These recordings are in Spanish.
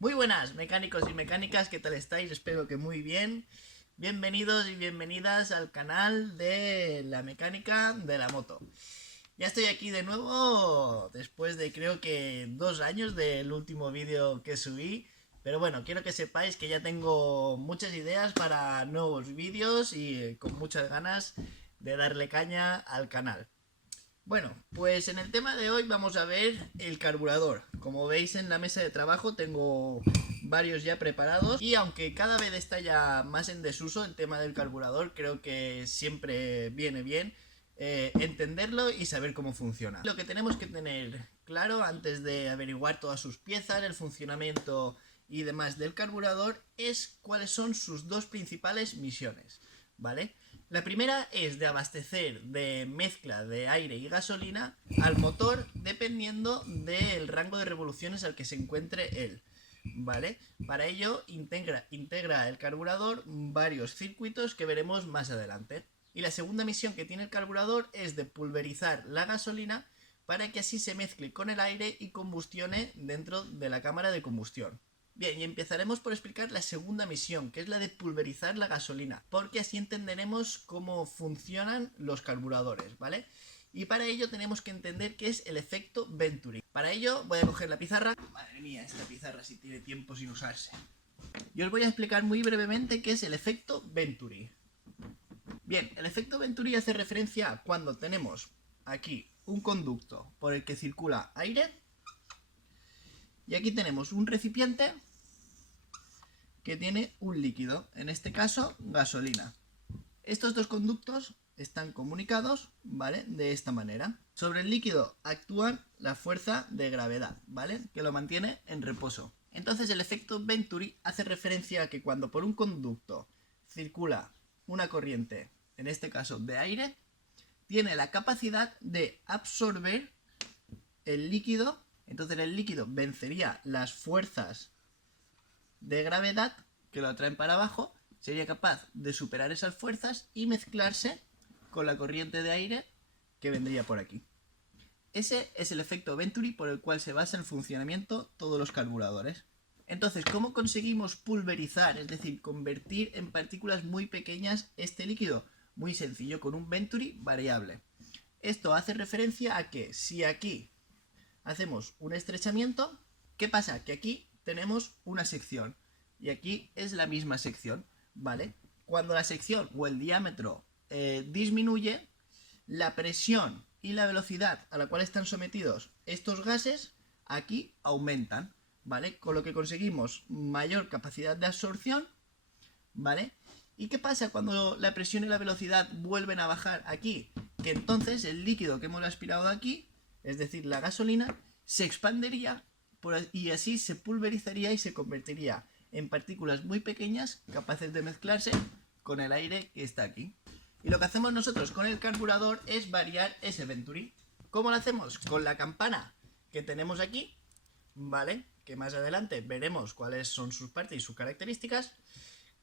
Muy buenas, mecánicos y mecánicas, ¿qué tal estáis? Espero que muy bien. Bienvenidos y bienvenidas al canal de la mecánica de la moto. Ya estoy aquí de nuevo, después de creo que 2 años del último vídeo que subí. Pero bueno, quiero que sepáis que ya tengo muchas ideas para nuevos vídeos y con muchas ganas de darle caña al canal. Bueno, pues en el tema de hoy vamos a ver el carburador. Como veis en la mesa de trabajo tengo varios ya preparados y aunque cada vez está ya más en desuso el tema del carburador, creo que siempre viene bien entenderlo y saber cómo funciona. Lo que tenemos que tener claro antes de averiguar todas sus piezas, el funcionamiento y demás del carburador es cuáles son sus dos principales misiones, ¿vale? La primera es de abastecer de mezcla de aire y gasolina al motor dependiendo del rango de revoluciones al que se encuentre él, ¿vale? Para ello integra el carburador varios circuitos que veremos más adelante. Y la segunda misión que tiene el carburador es de pulverizar la gasolina para que así se mezcle con el aire y combustione dentro de la cámara de combustión. Bien, y empezaremos por explicar la segunda misión, que es la de pulverizar la gasolina, porque así entenderemos cómo funcionan los carburadores, ¿vale? Y para ello tenemos que entender qué es el efecto Venturi. Para ello voy a coger la pizarra. Madre mía, esta pizarra si tiene tiempo sin usarse. Y os voy a explicar muy brevemente qué es el efecto Venturi. Bien, el efecto Venturi hace referencia a cuando tenemos aquí un conducto por el que circula aire y aquí tenemos un recipiente que tiene un líquido, en este caso gasolina. Estos dos conductos están comunicados, ¿vale? De esta manera. Sobre el líquido actúa la fuerza de gravedad, ¿vale? Que lo mantiene en reposo. Entonces el efecto Venturi hace referencia a que cuando por un conducto circula una corriente, en este caso de aire, tiene la capacidad de absorber el líquido. Entonces el líquido vencería las fuerzas de gravedad que lo atraen para abajo, sería capaz de superar esas fuerzas y mezclarse con la corriente de aire que vendría por aquí. Ese es el efecto Venturi por el cual se basa el funcionamiento todos los carburadores. Entonces, ¿cómo conseguimos pulverizar, es decir, convertir en partículas muy pequeñas este líquido? Muy sencillo, con un Venturi variable. Esto hace referencia a que si aquí hacemos un estrechamiento, ¿qué pasa? Que aquí tenemos una sección y aquí es la misma sección, ¿vale? Cuando la sección o el diámetro disminuye, la presión y la velocidad a la cual están sometidos estos gases aquí aumentan, ¿vale? Con lo que conseguimos mayor capacidad de absorción, ¿vale? ¿Y qué pasa cuando la presión y la velocidad vuelven a bajar aquí? Que entonces el líquido que hemos aspirado aquí, es decir, la gasolina, se expandería y así se pulverizaría y se convertiría en partículas muy pequeñas capaces de mezclarse con el aire que está aquí. Y lo que hacemos nosotros con el carburador es variar ese Venturi. ¿Cómo lo hacemos? Con la campana que tenemos aquí, ¿vale? Que más adelante veremos cuáles son sus partes y sus características.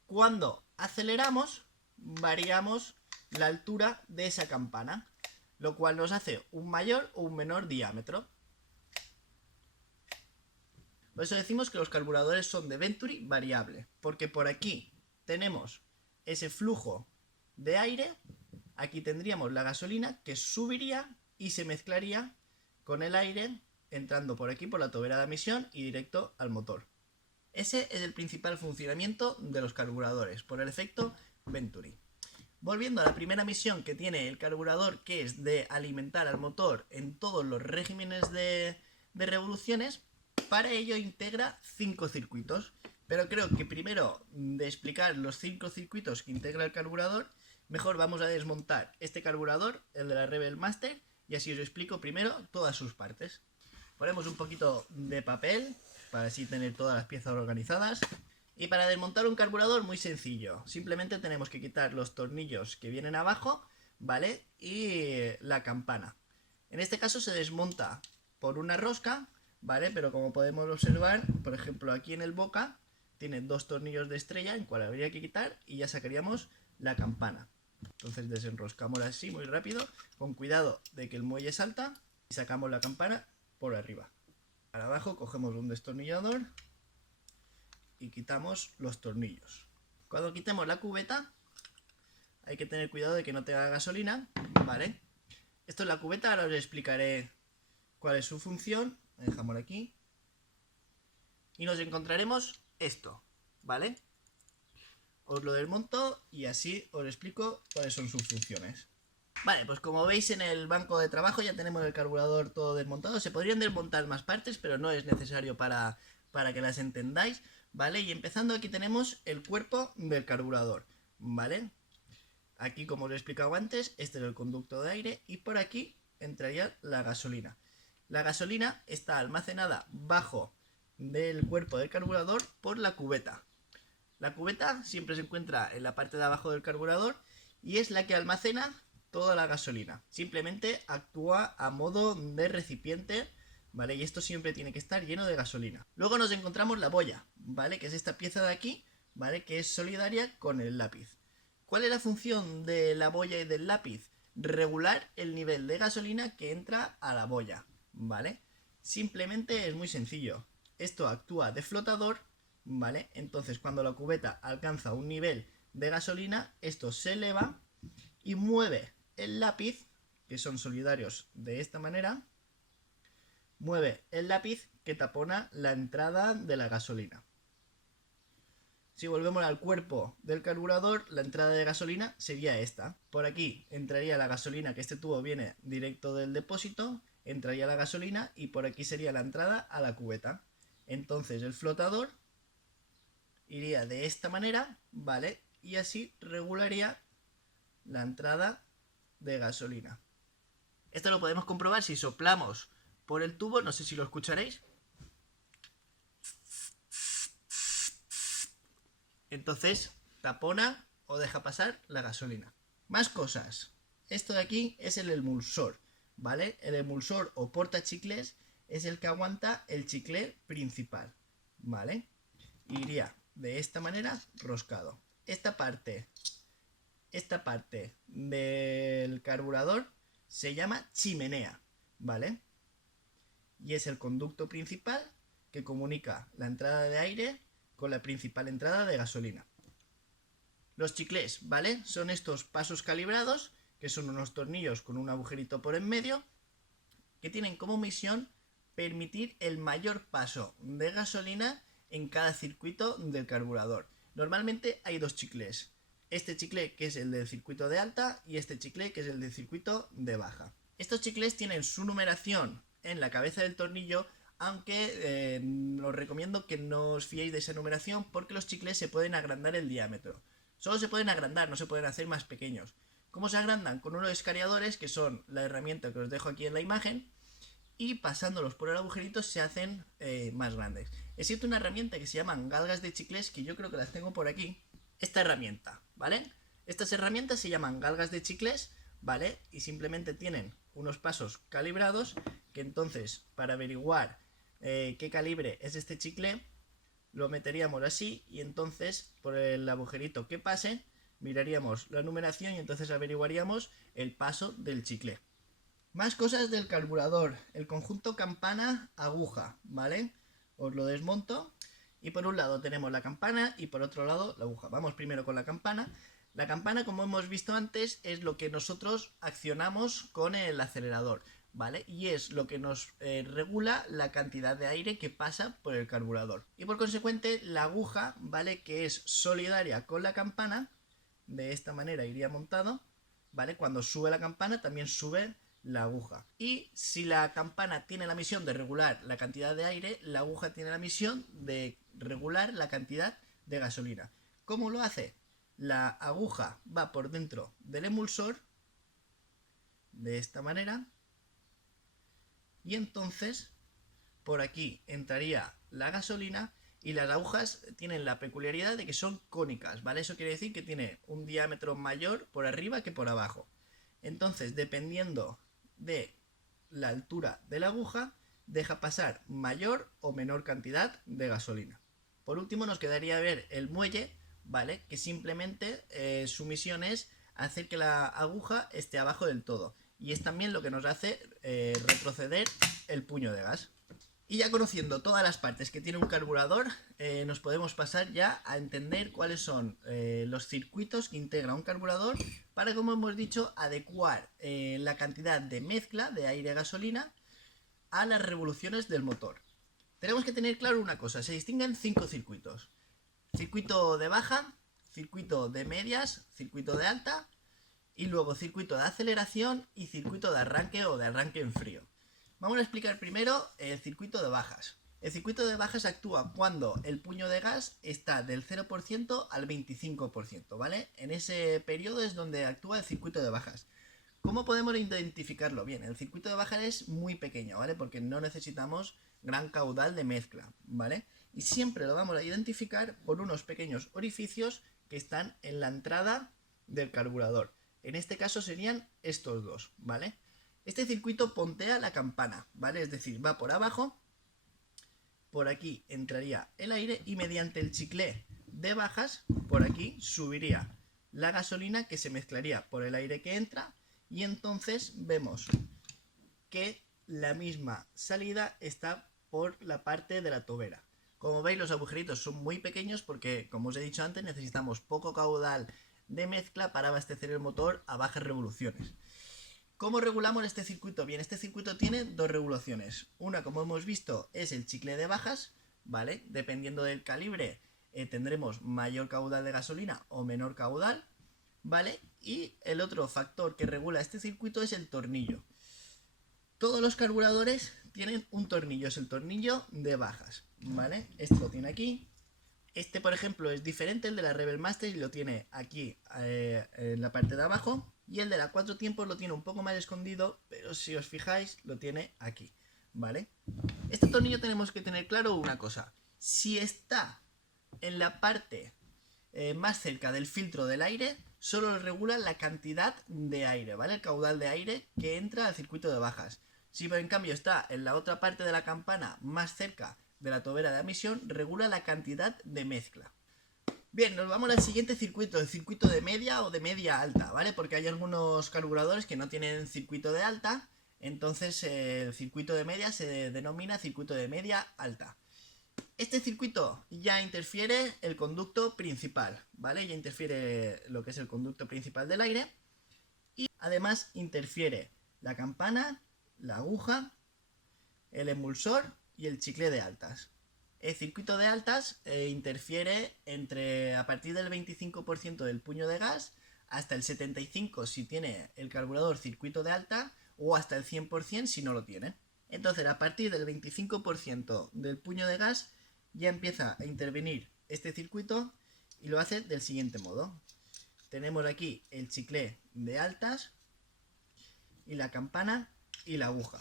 Cuando aceleramos, variamos la altura de esa campana, lo cual nos hace un mayor o un menor diámetro. Por eso decimos que los carburadores son de Venturi variable, porque por aquí tenemos ese flujo de aire, aquí tendríamos la gasolina que subiría y se mezclaría con el aire entrando por aquí por la tobera de admisión y directo al motor. Ese es el principal funcionamiento de los carburadores, por el efecto Venturi. Volviendo a la primera misión que tiene el carburador, que es de alimentar al motor en todos los regímenes de revoluciones, para ello integra 5 circuitos. Pero creo que primero de explicar los 5 circuitos que integra el carburador, mejor vamos a desmontar este carburador, el de la Rebel Master, y así os explico primero todas sus partes. Ponemos un poquito de papel para así tener todas las piezas organizadas. Y para desmontar un carburador muy sencillo, simplemente tenemos que quitar los tornillos que vienen abajo, ¿vale? Y la campana. En este caso se desmonta por una rosca, ¿vale? Pero como podemos observar, por ejemplo aquí en el boca tiene 2 tornillos de estrella, en cual habría que quitar y ya sacaríamos la campana. Entonces desenroscamos así muy rápido, con cuidado de que el muelle salta y sacamos la campana por arriba. Para abajo cogemos un destornillador y quitamos los tornillos. Cuando quitemos la cubeta, hay que tener cuidado de que no tenga gasolina, ¿vale? Esto es la cubeta, ahora os explicaré cuál es su función. La dejamos aquí. Y nos encontraremos esto, ¿vale? Os lo desmonto y así os explico cuáles son sus funciones. Vale, pues como veis en el banco de trabajo ya tenemos el carburador todo desmontado. Se podrían desmontar más partes, pero no es necesario para que las entendáis, ¿vale? Y empezando aquí tenemos el cuerpo del carburador, ¿vale? Aquí, como os he explicado antes, este es el conducto de aire y por aquí entraría la gasolina. La gasolina está almacenada bajo del cuerpo del carburador por la cubeta. La cubeta siempre se encuentra en la parte de abajo del carburador y es la que almacena toda la gasolina. Simplemente actúa a modo de recipiente, ¿vale? Y esto siempre tiene que estar lleno de gasolina. Luego nos encontramos la boya, ¿vale? Que es esta pieza de aquí, ¿vale? Que es solidaria con el lápiz. ¿Cuál es la función de la boya y del lápiz? Regular el nivel de gasolina que entra a la boya, ¿vale? Simplemente es muy sencillo. Esto actúa de flotador, ¿vale? Entonces cuando la cubeta alcanza un nivel de gasolina, esto se eleva y mueve el lápiz, que son solidarios de esta manera, mueve el lápiz que tapona la entrada de la gasolina. Si volvemos al cuerpo del carburador, la entrada de gasolina sería esta. Por aquí entraría la gasolina, que este tubo viene directo del depósito, entraría la gasolina y por aquí sería la entrada a la cubeta. Entonces el flotador iría de esta manera, ¿vale? Y así regularía la entrada de gasolina. Esto lo podemos comprobar si soplamos por el tubo, no sé si lo escucharéis. Entonces tapona o deja pasar la gasolina. Más cosas. Esto de aquí es el emulsor, ¿vale? El emulsor o portachicles es el que aguanta el chicle principal, ¿vale? Iría de esta manera roscado. Esta parte del carburador se llama chimenea, ¿vale? Y es el conducto principal que comunica la entrada de aire con la principal entrada de gasolina. Los chiclés, ¿vale? Son estos pasos calibrados, que son unos tornillos con un agujerito por en medio, que tienen como misión permitir el mayor paso de gasolina en cada circuito del carburador. Normalmente hay dos chiclés. Este chicle que es el del circuito de alta y este chicle que es el del circuito de baja. Estos chiclés tienen su numeración en la cabeza del tornillo, aunque os recomiendo que no os fiéis de esa numeración porque los chicles se pueden agrandar el diámetro. Solo se pueden agrandar, no se pueden hacer más pequeños. ¿Cómo se agrandan? Con unos escariadores, que son la herramienta que os dejo aquí en la imagen, y pasándolos por el agujerito se hacen más grandes. Existe una herramienta que se llaman galgas de chicles, que yo creo que las tengo por aquí. Esta herramienta, ¿vale? Estas herramientas se llaman galgas de chicles, ¿vale? Y simplemente tienen unos pasos calibrados, que entonces para averiguar qué calibre es este chicle, lo meteríamos así y entonces por el agujerito que pase miraríamos la numeración y entonces averiguaríamos el paso del chicle. Más cosas del carburador. El conjunto campana-aguja, ¿vale? Os lo desmonto y por un lado tenemos la campana y por otro lado la aguja. Vamos primero con la campana. La campana, como hemos visto antes, es lo que nosotros accionamos con el acelerador, ¿vale? Y es lo que nos regula la cantidad de aire que pasa por el carburador. Y por consecuente, la aguja, ¿vale? Que es solidaria con la campana, de esta manera iría montado, ¿vale? Cuando sube la campana también sube la aguja. Y si la campana tiene la misión de regular la cantidad de aire, la aguja tiene la misión de regular la cantidad de gasolina. ¿Cómo lo hace? La aguja va por dentro del emulsor de esta manera y entonces por aquí entraría la gasolina y las agujas tienen la peculiaridad de que son cónicas, ¿vale? Eso quiere decir que tiene un diámetro mayor por arriba que por abajo. Entonces, dependiendo de la altura de la aguja, deja pasar mayor o menor cantidad de gasolina. Por último nos quedaría ver el muelle, ¿vale? Que simplemente su misión es hacer que la aguja esté abajo del todo. Y es también lo que nos hace retroceder el puño de gas. Y ya conociendo todas las partes que tiene un carburador, nos podemos pasar ya a entender cuáles son los circuitos que integra un carburador para, como hemos dicho, adecuar la cantidad de mezcla de aire-gasolina a las revoluciones del motor. Tenemos que tener claro una cosa, se distinguen 5 circuitos. Circuito de baja, circuito de medias, circuito de alta y luego circuito de aceleración y circuito de arranque o de arranque en frío. Vamos a explicar primero el circuito de bajas. El circuito de bajas actúa cuando el puño de gas está del 0% al 25%, ¿vale? En ese periodo es donde actúa el circuito de bajas. ¿Cómo podemos identificarlo? Bien, el circuito de bajas es muy pequeño, ¿vale? Porque no necesitamos gran caudal de mezcla, ¿vale? Y siempre lo vamos a identificar por unos pequeños orificios que están en la entrada del carburador. En este caso serían estos dos, ¿vale? Este circuito pontea la campana, ¿vale? Es decir, va por abajo, por aquí entraría el aire y mediante el chicle de bajas, por aquí subiría la gasolina que se mezclaría por el aire que entra y entonces vemos que la misma salida está por la parte de la tobera. Como veis, los agujeritos son muy pequeños porque, como os he dicho antes, necesitamos poco caudal de mezcla para abastecer el motor a bajas revoluciones. ¿Cómo regulamos este circuito? Bien, este circuito tiene dos regulaciones. Una, como hemos visto, es el chicle de bajas, ¿vale? Dependiendo del calibre, tendremos mayor caudal de gasolina o menor caudal, ¿vale? Y el otro factor que regula este circuito es el tornillo. Todos los carburadores tienen un tornillo, es el tornillo de bajas, ¿vale? Este lo tiene aquí. Este, por ejemplo, es diferente, el de la Rebel Master, y lo tiene aquí en la parte de abajo. Y el de la 4 tiempos lo tiene un poco más escondido, pero si os fijáis, lo tiene aquí, ¿vale? Este tornillo tenemos que tener claro una cosa. Si está en la parte más cerca del filtro del aire, solo regula la cantidad de aire, ¿vale? El caudal de aire que entra al circuito de bajas. Si en cambio está en la otra parte de la campana, más cerca de la tobera de admisión, regula la cantidad de mezcla. Bien, nos vamos al siguiente circuito, el circuito de media o de media alta, ¿vale? Porque hay algunos carburadores que no tienen circuito de alta, entonces el circuito de media se denomina circuito de media alta. Este circuito ya interfiere el conducto principal, ¿vale? Ya interfiere lo que es el conducto principal del aire y además interfiere la campana, la aguja, el emulsor y el chicle de altas. El circuito de altas interfiere a partir del 25% del puño de gas hasta el 75% si tiene el carburador circuito de alta o hasta el 100% si no lo tiene. Entonces, a partir del 25% del puño de gas ya empieza a intervenir este circuito y lo hace del siguiente modo. Tenemos aquí el chicle de altas y la campana y la aguja.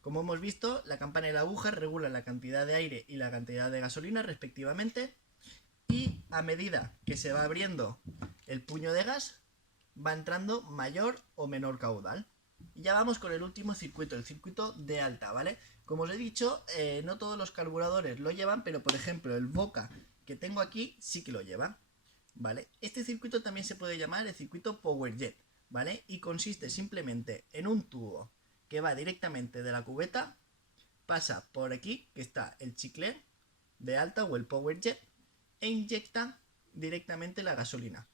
Como hemos visto, la campana y la aguja regulan la cantidad de aire y la cantidad de gasolina respectivamente, y a medida que se va abriendo el puño de gas va entrando mayor o menor caudal. Y ya vamos con el último circuito, el circuito de alta, ¿vale? Como os he dicho, no todos los carburadores lo llevan, pero por ejemplo el Boca que tengo aquí sí que lo lleva, ¿vale? Este circuito también se puede llamar el circuito PowerJet, ¿vale? Y consiste simplemente en un tubo que va directamente de la cubeta, pasa por aquí, que está el chicle de alta o el PowerJet, e inyecta directamente la gasolina.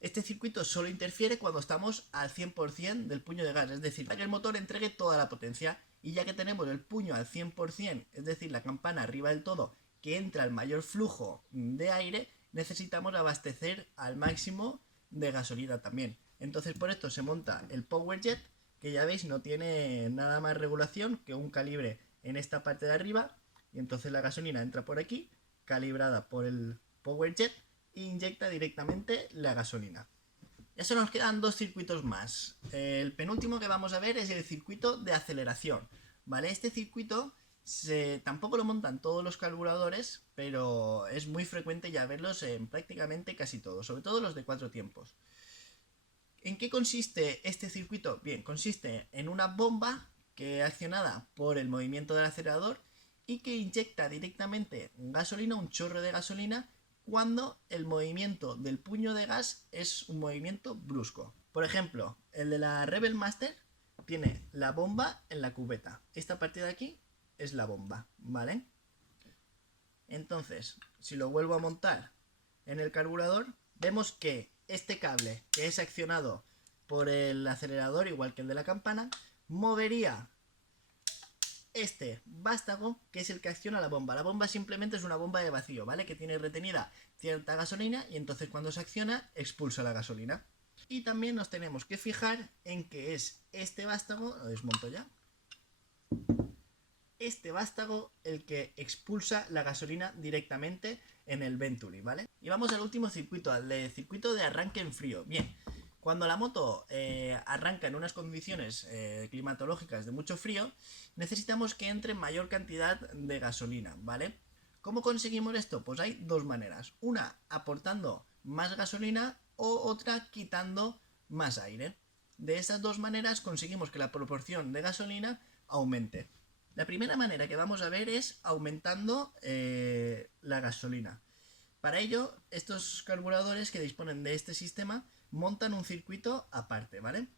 Este circuito solo interfiere cuando estamos al 100% del puño de gas, es decir, para que el motor entregue toda la potencia, y ya que tenemos el puño al 100%, es decir, la campana arriba del todo, que entra el mayor flujo de aire, necesitamos abastecer al máximo de gasolina también. Entonces por esto se monta el PowerJet, que ya veis no tiene nada más regulación que un calibre en esta parte de arriba, y entonces la gasolina entra por aquí, calibrada por el PowerJet, e inyecta directamente la gasolina. Eso nos quedan dos circuitos más. El penúltimo que vamos a ver es el circuito de aceleración, ¿vale? Este circuito tampoco lo montan todos los carburadores, pero es muy frecuente ya verlos en prácticamente casi todos, sobre todo los de 4 tiempos. ¿En qué consiste este circuito? Bien, consiste en una bomba que es accionada por el movimiento del acelerador y que inyecta directamente gasolina, un chorro de gasolina, cuando el movimiento del puño de gas es un movimiento brusco. Por ejemplo, el de la Rebel Master tiene la bomba en la cubeta. Esta parte de aquí es la bomba, ¿vale? Entonces, si lo vuelvo a montar en el carburador, vemos que este cable, que es accionado por el acelerador, igual que el de la campana, movería este vástago, que es el que acciona la bomba. La bomba simplemente es una bomba de vacío, ¿vale? Que tiene retenida cierta gasolina y entonces cuando se acciona expulsa la gasolina. Y también nos tenemos que fijar en que es este vástago, lo desmonto ya, este vástago el que expulsa la gasolina directamente en el Venturi, ¿vale? Y vamos al último circuito, al de circuito de arranque en frío. Bien, cuando la moto arranca en unas condiciones climatológicas de mucho frío, necesitamos que entre mayor cantidad de gasolina, ¿vale? ¿Cómo conseguimos esto? Pues hay dos maneras. Una, aportando más gasolina, o otra, quitando más aire. De esas dos maneras conseguimos que la proporción de gasolina aumente. La primera manera que vamos a ver es aumentando la gasolina. Para ello, estos carburadores que disponen de este sistema montan un circuito aparte, ¿vale?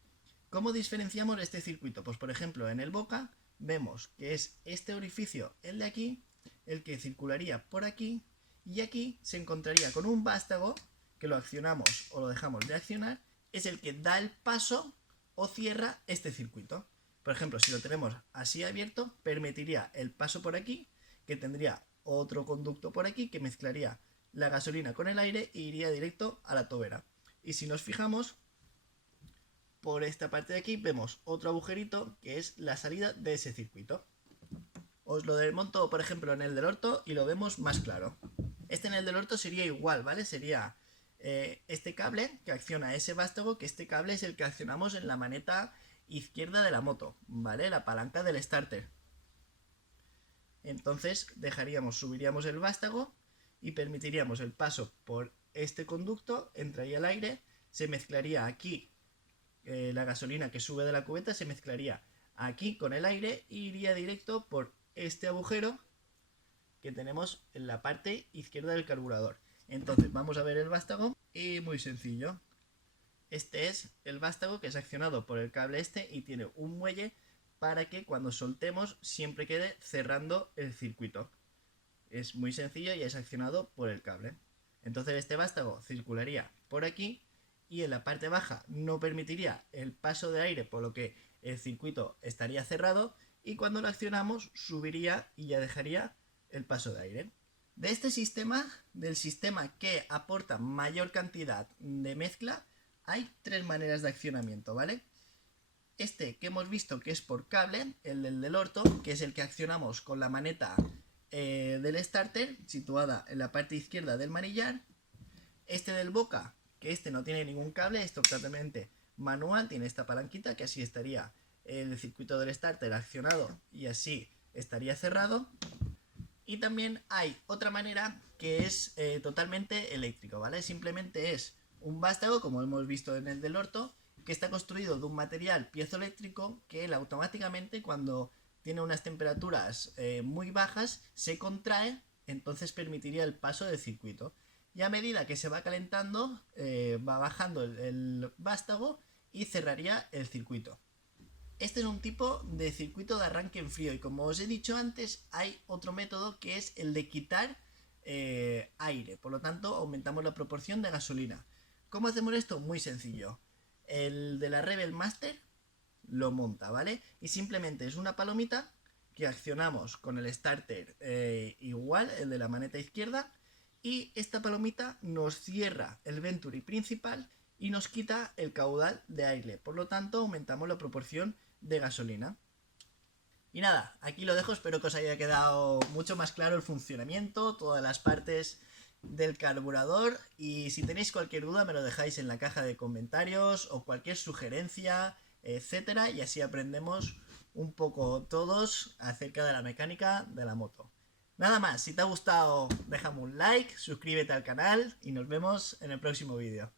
¿Cómo diferenciamos este circuito? Pues por ejemplo, en el boca vemos que es este orificio, el de aquí, el que circularía por aquí, y aquí se encontraría con un vástago que lo accionamos o lo dejamos de accionar, es el que da el paso o cierra este circuito. Por ejemplo, si lo tenemos así abierto, permitiría el paso por aquí, que tendría otro conducto por aquí que mezclaría la gasolina con el aire e iría directo a la tobera. Y si nos fijamos, por esta parte de aquí vemos otro agujerito que es la salida de ese circuito. Os lo desmonto, por ejemplo, en el del orto y lo vemos más claro. Este en el del orto sería igual, ¿vale? Sería este cable que acciona ese vástago, que este cable es el que accionamos en la maneta izquierda de la moto, ¿vale? La palanca del starter. Entonces subiríamos el vástago y permitiríamos el paso por este conducto, entraría el aire, se mezclaría aquí la gasolina que sube de la cubeta, se mezclaría aquí con el aire e iría directo por este agujero que tenemos en la parte izquierda del carburador. Entonces vamos a ver el vástago y muy sencillo. Este es el vástago que es accionado por el cable este y tiene un muelle para que cuando soltemos siempre quede cerrando el circuito. Es muy sencillo y es accionado por el cable. Entonces este vástago circularía por aquí y en la parte baja no permitiría el paso de aire, por lo que el circuito estaría cerrado, y cuando lo accionamos subiría y ya dejaría el paso de aire. De este sistema, del sistema que aporta mayor cantidad de mezcla, hay tres maneras de accionamiento, ¿vale? Este que hemos visto que es por cable, el del orto, que es el que accionamos con la maneta del starter, situada en la parte izquierda del manillar. Este del boca, que este no tiene ningún cable, es totalmente manual, tiene esta palanquita que así estaría el circuito del starter accionado y así estaría cerrado. Y también hay otra manera que es totalmente eléctrico, ¿vale? Simplemente es un vástago, como hemos visto en el del orto, que está construido de un material piezoeléctrico que él automáticamente, cuando tiene unas temperaturas muy bajas, se contrae, entonces permitiría el paso del circuito. Y a medida que se va calentando, va bajando el vástago y cerraría el circuito. Este es un tipo de circuito de arranque en frío y como os he dicho antes, hay otro método que es el de quitar aire. Por lo tanto, aumentamos la proporción de gasolina. ¿Cómo hacemos esto? Muy sencillo. El de la Rebel Master lo monta, ¿vale? Y simplemente es una palomita que accionamos con el starter igual, el de la maneta izquierda, y esta palomita nos cierra el Venturi principal y nos quita el caudal de aire. Por lo tanto, aumentamos la proporción de gasolina. Y nada, aquí lo dejo, espero que os haya quedado mucho más claro el funcionamiento, todas las partes del carburador, y si tenéis cualquier duda me lo dejáis en la caja de comentarios o cualquier sugerencia, etcétera, y así aprendemos un poco todos acerca de la mecánica de la moto. Nada más, si te ha gustado déjame un like, suscríbete al canal y nos vemos en el próximo vídeo.